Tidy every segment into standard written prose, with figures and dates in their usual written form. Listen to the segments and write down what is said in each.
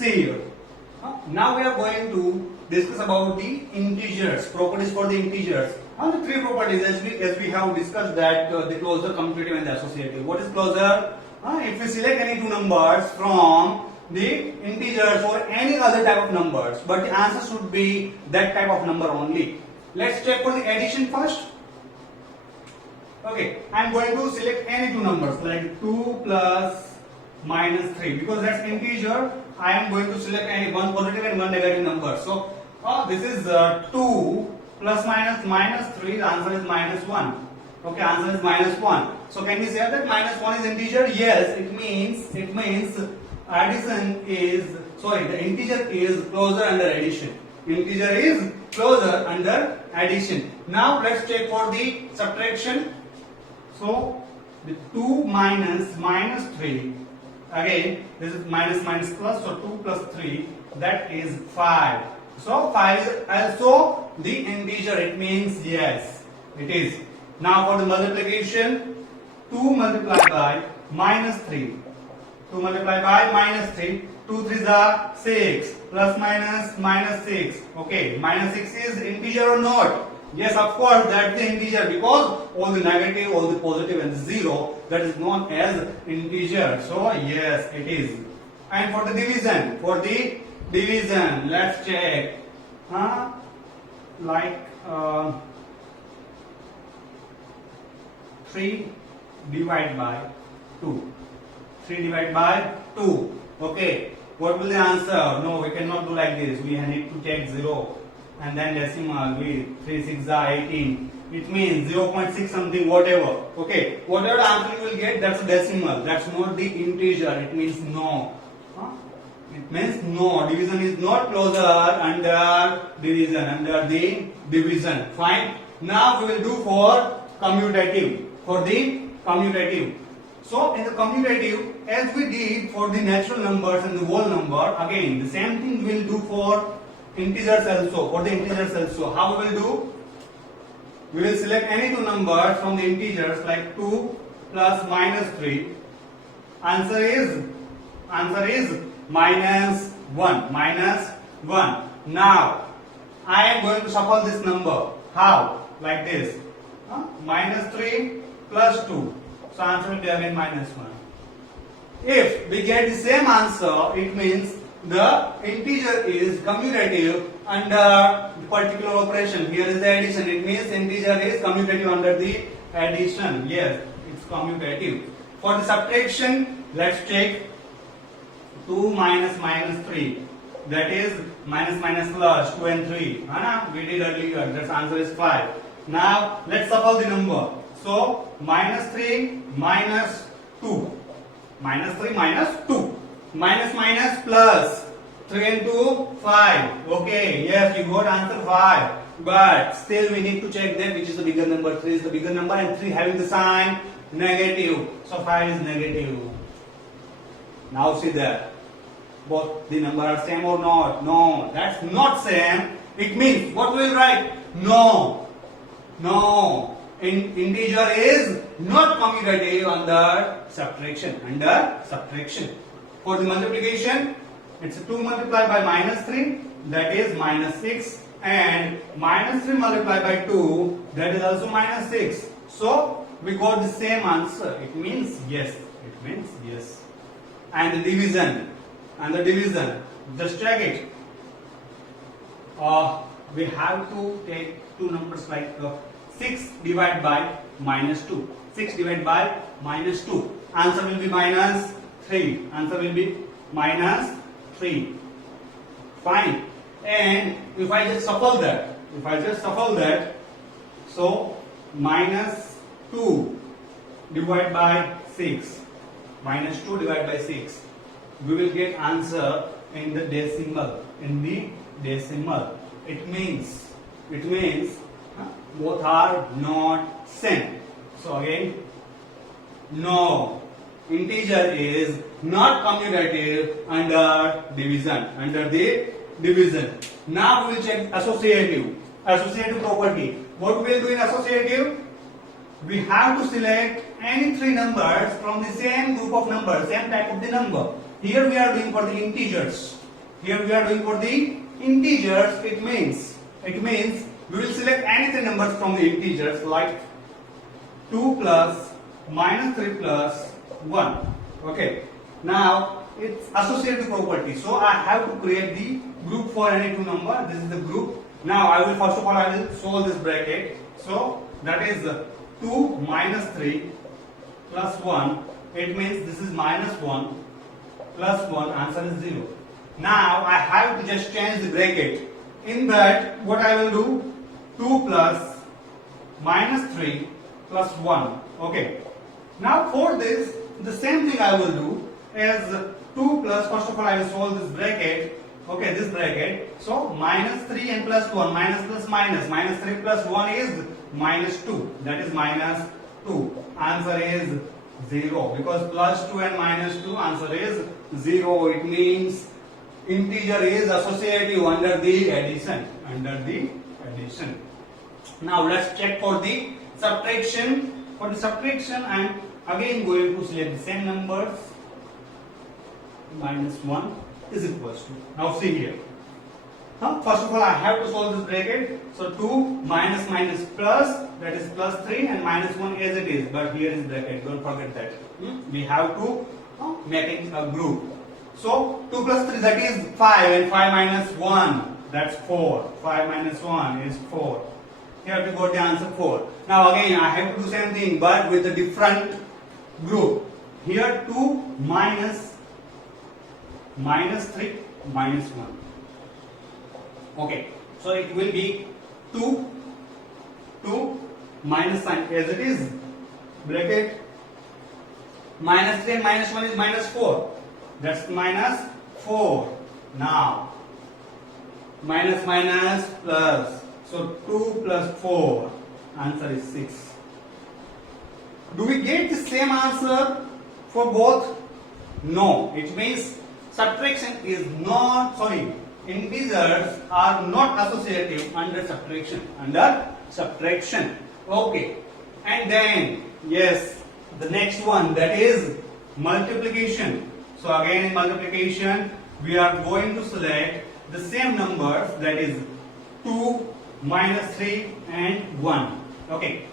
see here. Now we are going to discuss about the integers, properties for the integers. And the three properties as we have discussed that the closure, commutative and the associative. What is closure? If we select any two numbers from the integers or any other type of numbers, but the answer should be that type of number only. Let's check for the addition first. Okay, I am going to select any two numbers like 2 plus minus 3 because that's integer. I am going to select any one positive and one negative number. So this is 2 plus minus 3. The answer is minus 1. Okay, answer is minus 1. So can we say that minus 1 is integer? Yes, it means addition is the integer is closure under addition. Integer is closure under addition. Now let's check for the subtraction. So the 2 minus 3, again this is minus plus, so 2 plus 3, that is 5. So 5 is also the integer, it means yes, it is. Now for the multiplication, 2 multiplied by minus 3, 2 multiplied by minus 3, 2 3s are 6, plus minus 6, okay, minus 6 is integer or not? Yes, of course, that's the integer because all the negative, all the positive and 0, that is known as integer. So yes, it is. And for the division, let's check. Like 3 divided by 2. 3 divided by 2. Okay, what will the answer? No, we cannot do like this. We need to take 0. And then decimal with 3 6 are 18. It means 0.6 something, whatever. Okay, whatever answer you will get, that's a decimal. That's not the integer. It means no. It means no. Division is not closure under division, under the division. Fine. Now we will do for commutative. For the commutative. So in the commutative, as we did for the natural numbers and the whole number, again the same thing we will do for integers also. For the integers also, how we will do? We will select any two numbers from the integers like 2 plus minus 3. Answer is minus 1. Minus 1. Now I am going to shuffle this number. How? Like this. Minus 3 plus 2. So answer will be again minus 1. If we get the same answer, it means the integer is commutative under the particular operation. Here is the addition. It means integer is commutative under the addition. Yes, it's commutative. For the subtraction, let's check 2 minus 3. That is minus plus 2 and 3. We did earlier. That answer is 5. Now let's shuffle the number. So minus 3 minus 2. Minus 3 minus 2. Minus plus 3 and 2 5. Okay, yes, you got answer 5. But still we need to check that which is the bigger number. 3 is the bigger number and 3 having the sign negative. So 5 is negative. Now see that. Both the number are same or not? No, that's not same. It means what we will write? No. Integer is not commutative under subtraction. For the multiplication, it's 2 multiplied by minus 3, that is minus 6, and minus 3 multiplied by 2, that is also minus 6. So we got the same answer. It means yes. And the division, just check it. We have to take two numbers like 6 divided by minus 2. 6 divided by minus 2. Answer will be minus 3. Answer will be minus 3. Fine. And if I just shuffle that, so minus 2 divided by 6. Minus 2 divided by 6. We will get answer in the decimal. It means both are not same. So again, no, integer is not commutative under the division. Now we will check associative property. What we will do in associative? We have to select any three numbers from the same group of numbers, same type of the number. Here we are doing for the integers. Here we are doing for the integers. It means we will select any three numbers from the integers like 2 plus minus 3 plus 1. Okay. Now it's associative property. So I have to create the group for any two number. This is the group. Now I will first of all I will solve this bracket. So that is 2 minus 3 plus 1. It means this is minus 1 plus 1. Answer is 0. Now I have to just change the bracket. In that what I will do, 2 plus minus 3 plus 1. Okay. Now for this, the same thing I will do is 2 plus, first of all I will solve this bracket. Okay, this bracket. So minus 3 and plus 1, minus plus minus. Minus 3 plus 1 is minus 2. That is minus 2. Answer is 0. Because plus 2 and minus 2, answer is 0. It means integer is associative under the addition. Now let's check for the subtraction. For the subtraction, I am again going to select the same numbers. Minus 1 is equals to. Now see here. First of all, I have to solve this bracket. So 2 minus minus plus, that is plus 3, and minus 1 as it is. But here is bracket. Don't forget that. We have to make it a group. So 2 plus 3, that is 5, and 5 minus 1, that's 4. 5 minus 1 is 4. Here we got the answer 4. Now again I have to do same thing but with a different group. Here 2 minus 3 minus 1. Okay, so it will be 2 minus sign as it is. Bracket minus 3 and minus 1 is minus 4. That's minus 4. Now minus minus plus. So 2 plus 4. Answer is 6. Do we get the same answer for both? No. It means subtraction is not, integers are not associative under subtraction. Okay. And then, yes, the next one, that is multiplication. So again in multiplication, we are going to select the same numbers, that is 2 minus 3 and 1. Okay.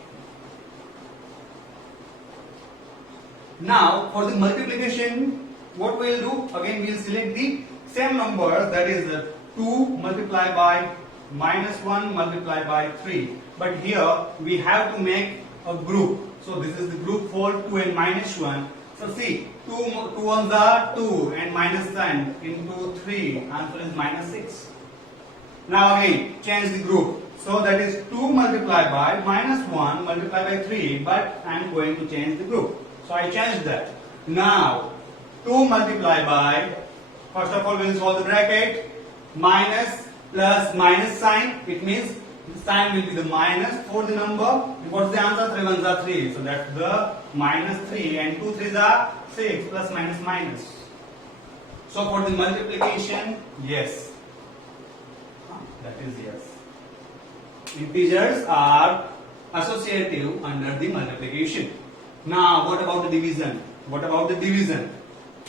Now for the multiplication, what we will do? Again we will select the same numbers, that is 2 multiplied by minus 1 multiplied by 3. But here we have to make a group. So this is the group for 2 and minus 1. So see, 2 ones are 2 and minus 10 into 3. Answer is minus 6. Now again, change the group. So that is 2 multiplied by minus 1 multiplied by 3. But I am going to change the group. So I changed that. Now 2 multiplied by, first of all we will solve the bracket. Minus plus minus sign. It means the sign will be the minus for the number. What's the answer? 3 ones are 3. So that's the minus 3 and 2 threes are 6 plus minus minus. So for the multiplication, yes. That is yes. Integers are associative under the multiplication. Now what about the division?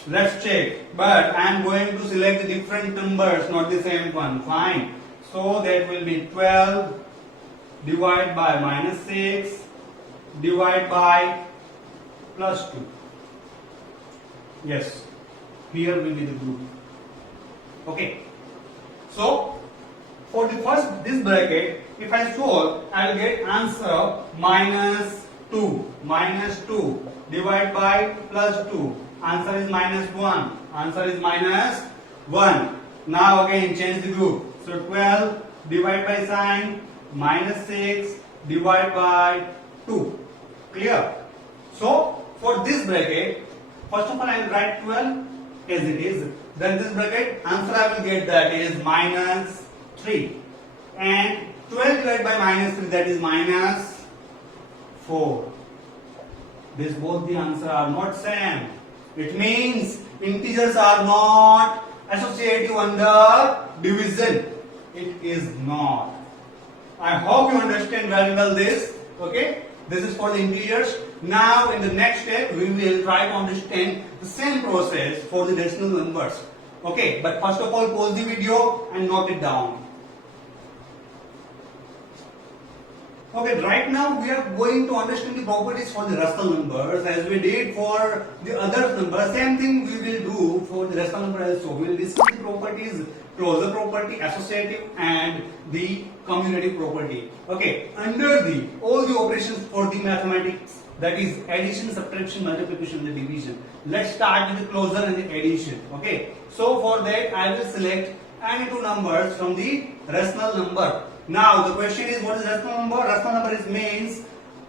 Let's check. But I am going to select the different numbers, not the same one. Fine. So that will be 12 divided by minus 6 divided by plus 2. Yes. Here will be the group. Okay. So for the first this bracket, if I solve, I will get answer minus 2. Minus 2 divided by plus 2. Answer is minus 1. Answer is minus 1. Now again change the group. So 12 divided by sign minus 6 divided by 2. Clear? So for this bracket, first of all I will write 12 as it is. Then this bracket, answer I will get, that is minus 3. And 12 divided by minus 3, that is minus 4. This both the answer are not same. It means integers are not associative under division. It is not. I hope you understand very well this. Okay. This is for the integers. Now in the next step we will try to understand the same process for the decimal numbers. Okay, but first of all, pause the video and note it down. Okay, right now we are going to understand the properties for the rational numbers as we did for the other numbers. Same thing we will do for the rational number also. We will discuss the properties, closure property, associative and the commutative property. Okay, under the all the operations for the mathematics, that is addition, subtraction, multiplication and division. Let's start with the closure and the addition. Okay, so for that I will select any two numbers from the rational number. Now the question is, what is rational number? Rational number is means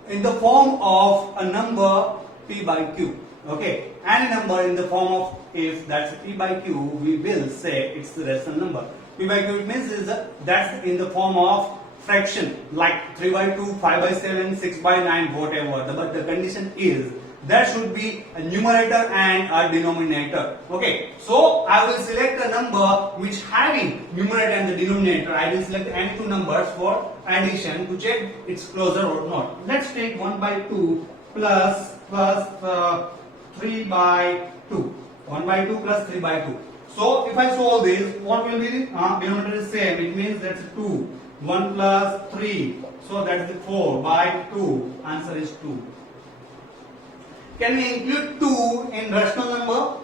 in the form of a number p by q. Okay, any number in the form of if that's p by q, we will say it's the rational number. P by q, it means is that's in the form of fraction like 3 by 2, 5 by 7, 6 by 9, whatever. But the condition is there should be a numerator and a denominator. Okay, so I will select a number which having numerator and the denominator. I will select any two numbers for addition to check its closure or not. Let's take 1 by 2 plus 3 by 2. 1 by 2 plus 3 by 2. So if I solve this, what will be the denominator is same. It means that's 2. 1 plus 3. So that's the 4 by 2. Answer is 2. Can we include 2 in rational number?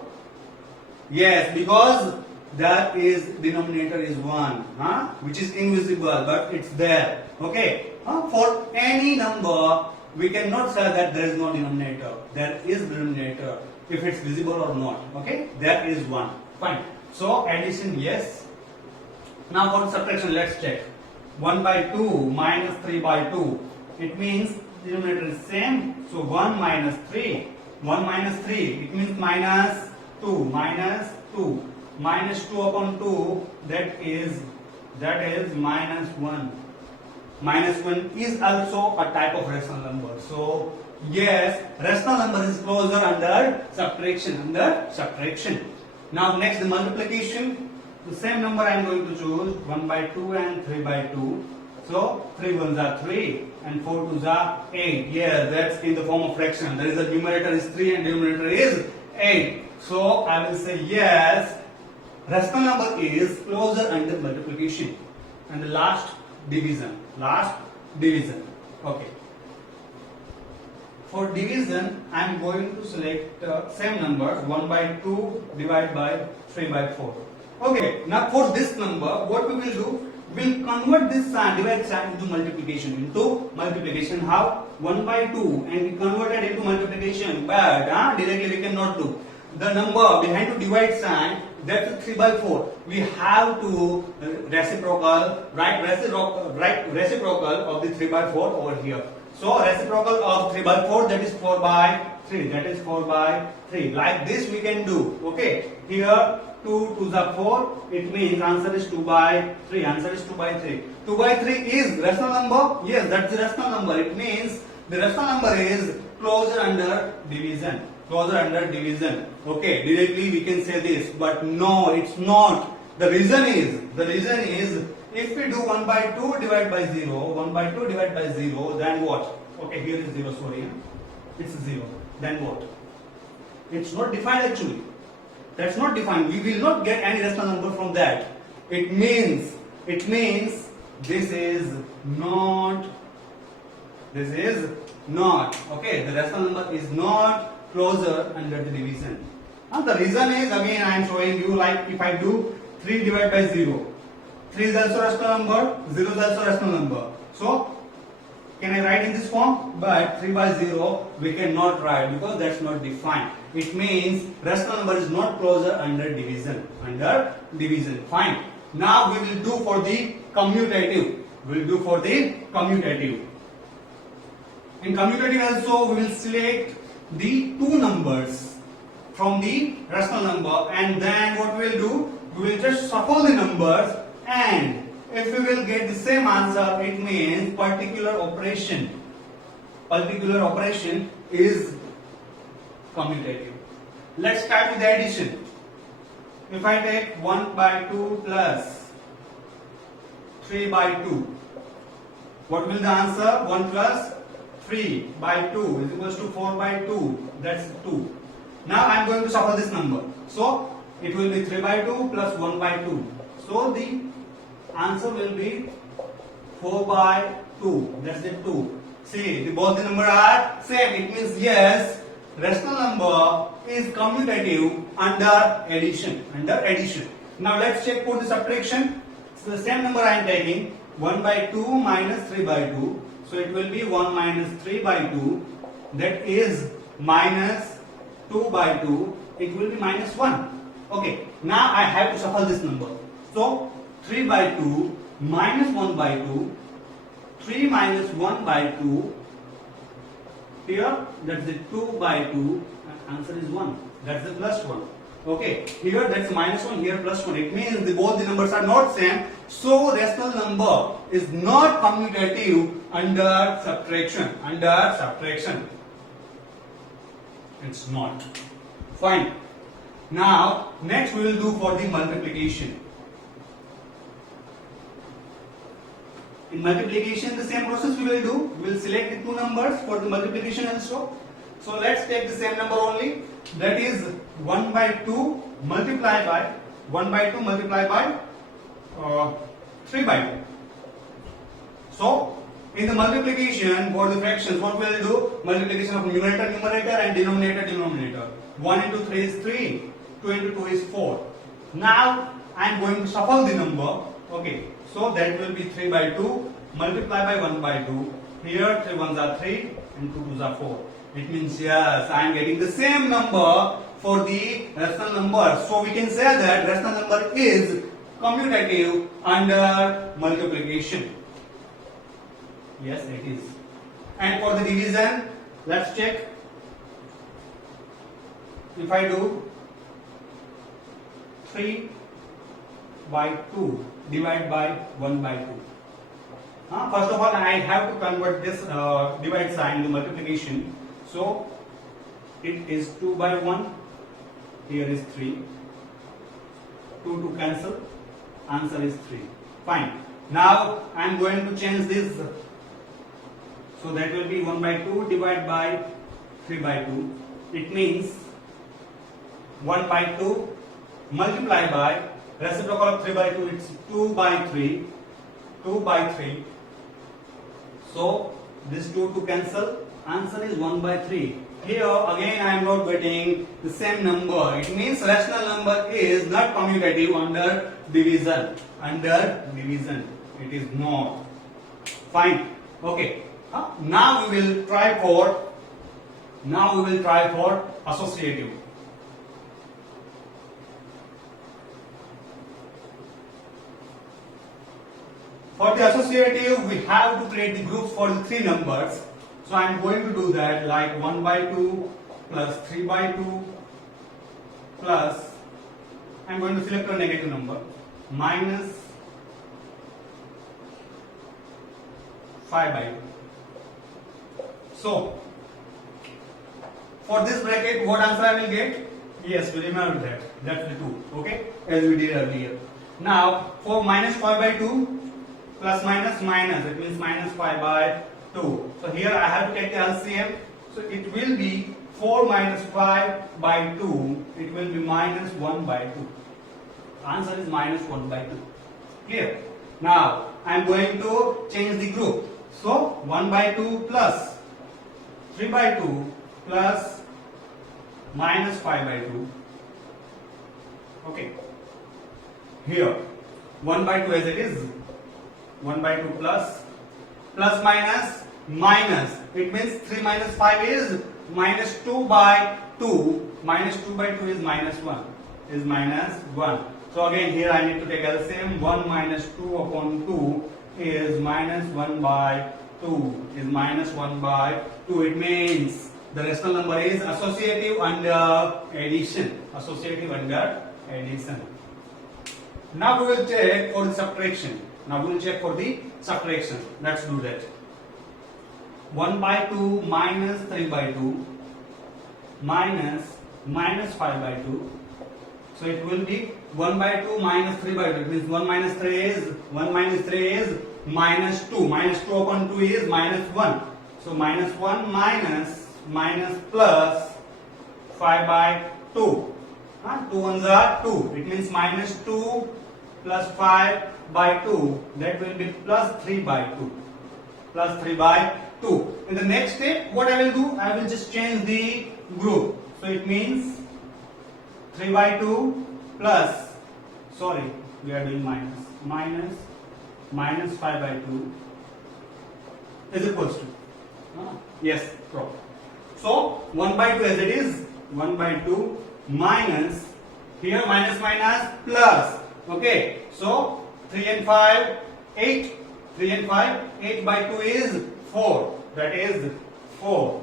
Yes, because that is denominator is 1, which is invisible, but it's there. Okay, for any number we cannot say that there is no denominator. There is denominator if it's visible or not. Okay, there is 1. Fine. So addition, yes. Now for subtraction, let's check. 1 by 2 minus 3 by 2. It means denominator is same. So 1 minus 3. 1 minus 3. It means minus 2. Minus 2. Minus 2 upon 2. That is minus 1. Minus 1 is also a type of rational number. So yes, rational number is closer under subtraction. Now next, the multiplication. The same number I am going to choose 1 by 2 and 3 by 2. So 3 ones are 3 and 4 twos are 8. Yes, that's in the form of fraction. There is a numerator is 3 and denominator is 8. So I will say yes, rational number is closer under multiplication. And the last division. Okay. For division, I am going to select same numbers 1 by 2 divided by 3 by 4. Okay, now for this number, what we will do? We will convert this divide sign into multiplication. How? 1 by 2 and we converted into multiplication, but directly we cannot do. The number behind the divide sign, that's 3 by 4. We have to write reciprocal of the 3 by 4 over here. So reciprocal of 3 by 4, that is 4 by 3. That is 4 by 3. Like this we can do. Okay. Here 2 to the 4. It means answer is 2 by 3. Answer is 2 by 3. 2 by 3 is rational number. Yes, that's the rational number. It means the rational number is closer under division. Okay. Directly we can say this, but no, it's not. The reason is if we do 1 by 2 divided by 0, 1 by 2 divided by 0, then what? Okay, here is 0, sorry. It's 0. Then what? It's not defined actually. That's not defined. We will not get any rational number from that. It means this is not. Okay, the rational number is not closer under the division. The reason is, again I am showing you, like if I do 3 divided by 0. 3 is also rational number, 0 is also rational number. So, can I write in this form? But 3 by 0 we cannot write because that's not defined. It means rational number is not closer under division. Fine. Now we will do for the commutative. In commutative also we will select the two numbers from the rational number, and then what we will do? We will just shuffle the numbers, and if we will get the same answer, it means particular operation is commutative. Let's start with the addition. If I take 1 by 2 plus 3 by 2, what will the answer? 1 plus 3 by 2 is equals to 4 by 2. That's 2. Now I am going to shuffle this number. So it will be 3 by 2 plus 1 by 2. So the answer will be 4 by 2. That's the 2. See, both the number are same. It means yes, rational number is commutative under addition. Now let's check for the subtraction. So the same number I am taking 1 by 2 minus 3 by 2. So it will be 1 minus 3 by 2. That is minus 2 by 2. It will be minus 1. Okay. Now I have to shuffle this number. So 3 by 2 minus 1 by 2. 3 minus 1 by 2. Here that's the 2 by 2. Answer is 1. That's the plus 1. Okay. Here that's minus 1. Here plus 1. It means both the numbers are not same. So rational number is not commutative under subtraction. It's not. Fine. Now next we will do for the multiplication. In multiplication, the same process we will do. We will select the two numbers for the multiplication also. So let's take the same number only. That is 1 by 2 multiplied by 3 by 2. So in the multiplication for the fractions, what we will do? Multiplication of numerator and denominator. 1 into 3 is 3. 2 into 2 is 4. Now I am going to shuffle the number. Okay. So that will be 3 by 2 multiplied by 1 by 2. Here 3 ones are 3 and 2 twos are 4. It means yes, I am getting the same number for the rational number. So we can say that rational number is commutative under multiplication. Yes, it is. And for the division, let's check. If I do 3 by 2 divide by 1 by 2. First of all, I have to convert this divide sign to multiplication. So it is 2 by 1. Here is 3. 2 to cancel. Answer is 3. Fine. Now I am going to change this. So that will be 1 by 2 divided by 3 by 2. It means 1 by 2 multiplied by reciprocal of 3 by 2, it's 2 by 3. 2 by 3. So this 2 to cancel. Answer is 1 by 3. Here again I am not getting the same number. It means rational number is not commutative under division. It is not. Fine. Okay. Now we will try for associative. For the associative, we have to create the groups for the three numbers. So I am going to do that like 1 by 2 plus 3 by 2 plus, I am going to select a negative number, minus 5 by 2. So, for this bracket, what answer I will get? Yes, we remember that. That's the 2. Okay? As we did earlier. Now, for minus 5 by 2, plus minus, it means minus 5 by 2. So here I have to take the LCM. So it will be 4 minus 5 by 2. It will be minus 1 by 2. Answer is minus 1 by 2. Clear? Now I am going to change the group. So 1 by 2 plus 3 by 2 plus minus 5 by 2. Okay. Here 1 by 2 as it is. 1 by 2 plus minus. It means 3 minus 5 is minus 2 by 2. Minus 2 by 2 is minus 1. Is minus 1. So again here I need to take LCM. 1 minus 2 upon 2 is minus 1 by 2. Is minus 1 by 2. It means the rational number is associative under addition. Now we will check for the subtraction. Let's do that. 1 by 2 minus 3 by 2 minus 5 by 2. So it will be 1 by 2 minus 3 by 2. It means 1 minus 3 is minus 2. Minus 2 upon 2 is minus 1. So minus 1 minus plus 5 by 2. 2 ones are 2. It means minus 2 plus 5 by 2. That will be plus 3 by 2. Plus 3 by 2. In the next step, what I will do? I will just change the group. So it means 3 by 2 plus, sorry, we are doing minus 5 by 2 is equals to, yes, proper. So 1 by 2 as it is, 1 by 2 minus, here minus plus, okay, so 3 and 5, 8, 3 and 5, 8 by 2 is 4, that is 4,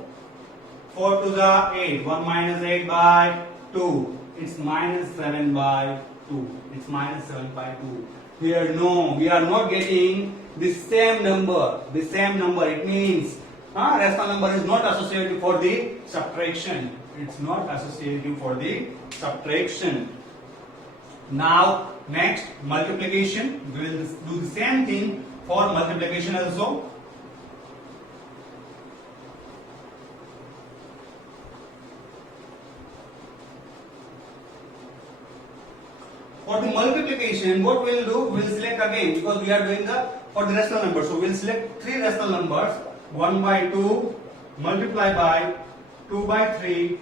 4 to the 8, 1 minus 8 by 2, it's minus 7 by 2, it's minus 7 by 2. Here no, we are not getting the same number, it means rational number is not associated for the subtraction. It's not associative for the subtraction. Now next multiplication. We will do the same thing for multiplication also. For the multiplication, what we will do? We will select again, because we are doing for the rational numbers. So we will select 3 rational numbers. 1 by 2 multiply by 2 by 3,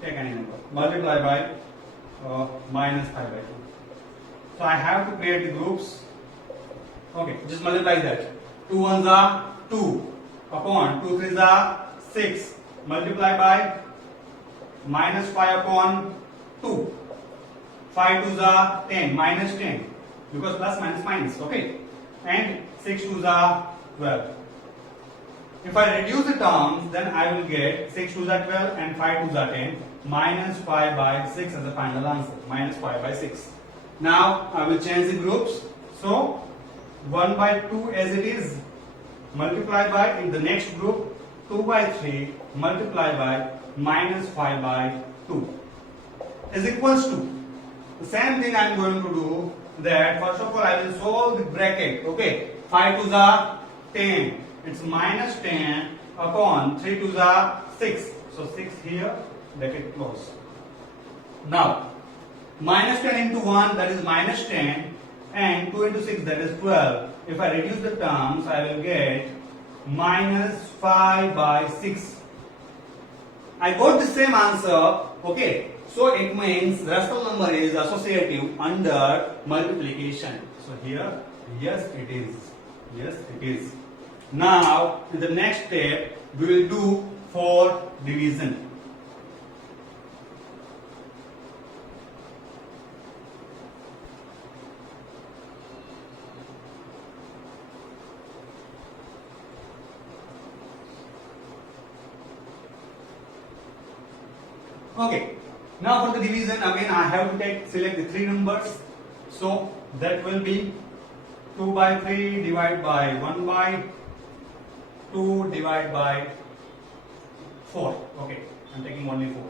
take any number, multiply by minus 5 by 2. So I have to create the groups. Okay, just multiply that. 2 ones are 2 upon 2 threes are 6, multiply by minus 5 upon 2. 5 twos are 10, minus 10, because plus minus minus, okay, and 6 twos are 12. If I reduce the terms, then I will get 6 twos are 12 and 5 twos are 10, minus 5 by 6 as the final answer, minus 5 by 6. Now I will change the groups. So 1 by 2 as it is, multiply by, in the next group, 2 by 3 multiply by minus 5 by 2 is equals to, the same thing I am going to do, that first of all I will solve the bracket, okay, 5 twos are 10, it's minus 10 upon 3 twos are 6, so 6 here, bracket close. Now minus 10 into 1, that is minus 10, and 2 into 6, that is 12. If I reduce the terms, I will get minus 5 by 6. I got the same answer, okay. So it means rational number is associative under multiplication. So here, yes it is. Yes it is. Now in the next step we will do for division. Okay. Now for the division, again I have to select the 3 numbers. So that will be 2 by 3 divided by 1 by 2 divided by 4. Okay, I'm taking only 4.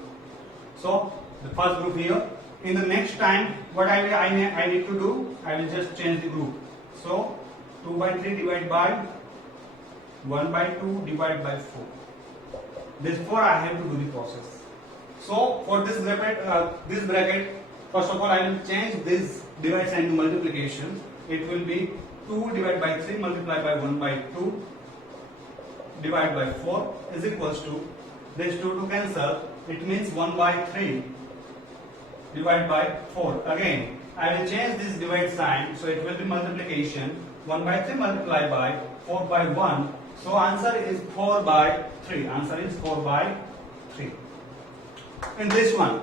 So the first group here. In the next time, what I need to do, I will just change the group. So 2 by 3 divided by 1 by 2 divided by 4. This 4 I have to do the process. So for this bracket, first of all I will change this divide sign to multiplication. It will be 2 divided by 3 multiplied by 1 by 2 divided by 4 is equals to, this 2 to cancel, it means 1 by 3 divided by 4. Again I will change this divide sign, so it will be multiplication. 1 by 3 multiplied by 4 by 1. So answer is 4 by 3. Answer is 4 by 3. In this one,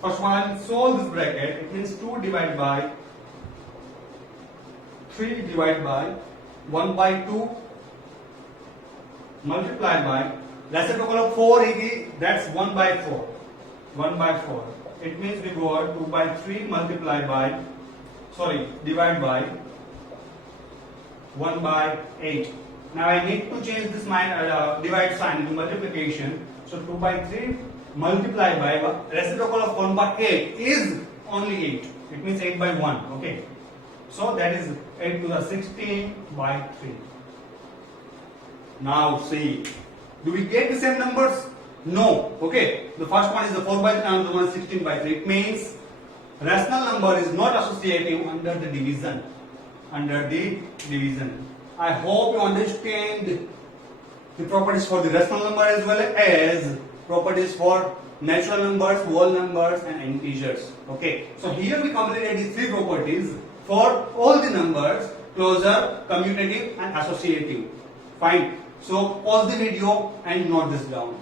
first one I will solve this bracket. It means 2 divided by 3 divided by 1 by 2 multiplied by, reciprocal of 4 is, that's 1 by 4. 1 by 4. It means we got 2 by 3 multiplied by, divided by 1 by 8. Now I need to change this divide sign into multiplication. So 2 by 3 multiplied by reciprocal of 1 by 8 is only 8. It means 8 by 1. Okay. So that is 8 to the 16 by 3. Now see, do we get the same numbers? No. Okay. The first one is the 4 by 3, and the one is 16 by 3. It means rational number is not associative under the division. Under the division. I hope you understand the properties for the rational number as well as properties for natural numbers, whole numbers and integers. Okay. So here we completed these three properties for all the numbers: closure, commutative and associative. Fine. So pause the video and note this down.